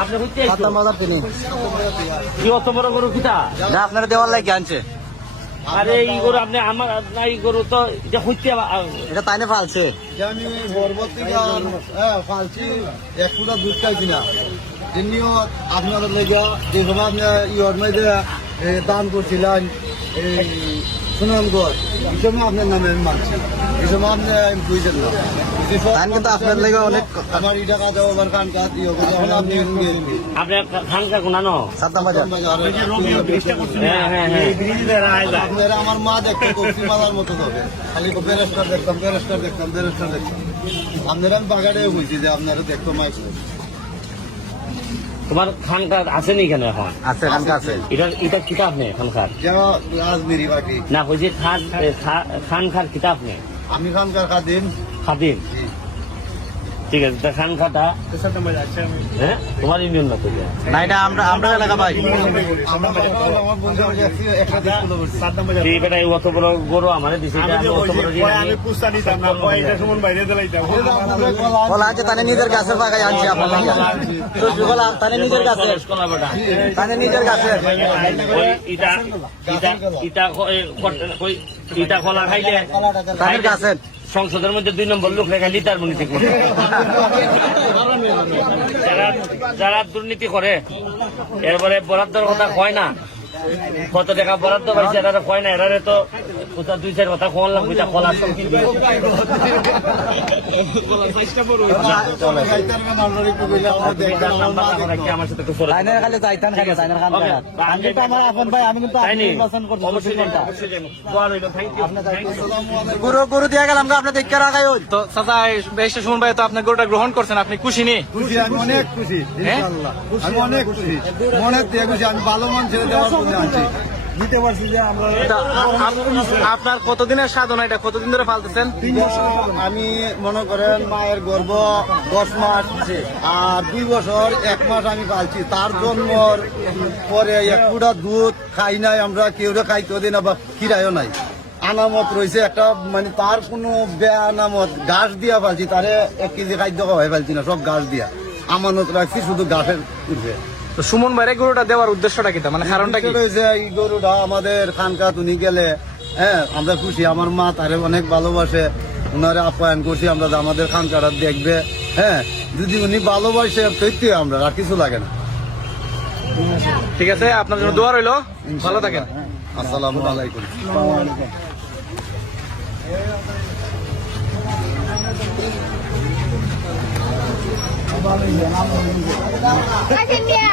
আপনি হইতে সাতটা বাজার তিনি কি অত বড় গরু কিতা? না আপনারা দেওয়ার লাগে আনছে আরে এই গরু আপনি আমার না, এই গরু তো এটা হইতে এটা তাইনে ফালছে আমি পরবর্তী ফালছি 1 ফুটা দুধ খাইছি না যিনিও আপনাদের লেগে যে সময় আপনি ইয়র মধ্যে দান করছিলেন এই সুনামগঞ্জ এই সময় আপনার নামে আমি মানছি এই সময় আপনি বুঝছেন না তাই কিন্তু আপনার লেগে অনেক আমার এই টাকা দেওয়া আমার কান কাজ দিয়ে এখন আপনি আপনার খানকা কোনানো? সাতটা বাজার হ্যাঁ হ্যাঁ হ্যাঁ আপনারা আমার মা দেখতে কফি মালার মতো হবে খালি বেরেস্টার দেখতাম আপনারা আমি বাগাড়ে বুঝছি যে আপনারা দেখতো মাছ তোমার খানকা আছে নি কেন এখন? আছে খানকা আছে এটা কিতাব নেই খানকার যারা রাজমেরি বাকি না, ওই যে খানকার কিতাব নেই আমি খানকার খাদিম খাদিম। ঠিক আছে, তা খানকাটা হ্যাঁ তোমার ইউনিয়ন না কইয়া না এটা আমরা এলাকা ভাই আমার বন্ধু একটা স্কুলে পড়ছি ঠিক এটা অত বড় গরু আমারে দিছে, এটা আমি অত বড় ঋণ আমি বলা আছে তানে নিজের গাছের বাগায় আনছি আপনার লাগে তো বলা তানে নিজের গাছে কলা বেটা তানে নিজের গাছে ওই ইটা কলা খাইলে তানের গাছের সংসদের মধ্যে 2 নম্বর লোক লেখা লিটার মনিতে করে যারা দুর্নীতি করে এরপরে বরাদ্দর কথা কয় না, কত টাকা বরাদ্দ পাইছে এরা কয় না, এরারে তো কোথা 2-4 কথা কোনলাম কইতা কলা সব কি আমার সাথে একটু ফলো তাইনের খালি যাইতান খালি তাইনের খান আমি তো আমার আপন ভাই আমি কিন্তু আপনি নির্বাচন করতে অবশ্যই থ্যাংক ইউ গরু দিয়ে গেলাম আপনি দেখতে রাখাই তো চাচা বেশ শুন ভাই তো আপনি গরুটা গ্রহণ করছেন, আপনি খুশি নি? খুশি, আমি অনেক খুশি ইনশাআল্লাহ আমি অনেক খুশি মনে দিয়ে খুশি আমি ভালো মান ছেড়ে দেওয়ার জন্য আছি দিতে পারছি যে আমরা আপনার কতদিনের সাধনা, এটা কতদিন ধরে ফালতেছেন? আমি মনে করেন মায়ের গর্ভ 10 মাস আর 2 বছর 1 মাস আমি পালছি, তার জন্মর পরে 1 ফুটা দুধ খাই নাই আমরা, কেউ খাইতে দিই না বা খিরাইও নাই। আনামত রয়েছে একটা, মানে তার কোনো বেআনামত ঘাস দিয়া পালছি, তারে 1 কেজি খাদ্য খাওয়াই পালছি না, সব ঘাস দিয়া আমানত রাখছি, শুধু ঘাসের উঠবে। তো সুমন ভাইরে গরুটা দেওয়ার উদ্দেশ্যটা কি, মানে কারণটা কি? রয়েছে এই গরুটা আমাদের খানকা তুনি গেলে হ্যাঁ আমরা খুশি, আমার মা তারে অনেক ভালোবাসে, উনারে আপ্যায়ন করছি আমরা যে আমাদের খানকাটা দেখবে, হ্যাঁ যদি উনি ভালোবাসে সত্যি আমরা আর কিছু লাগে না। ঠিক আছে, আপনার জন্য দোয়া রইলো, ভালো থাকেন। আসসালামু আলাইকুম। Akin niya!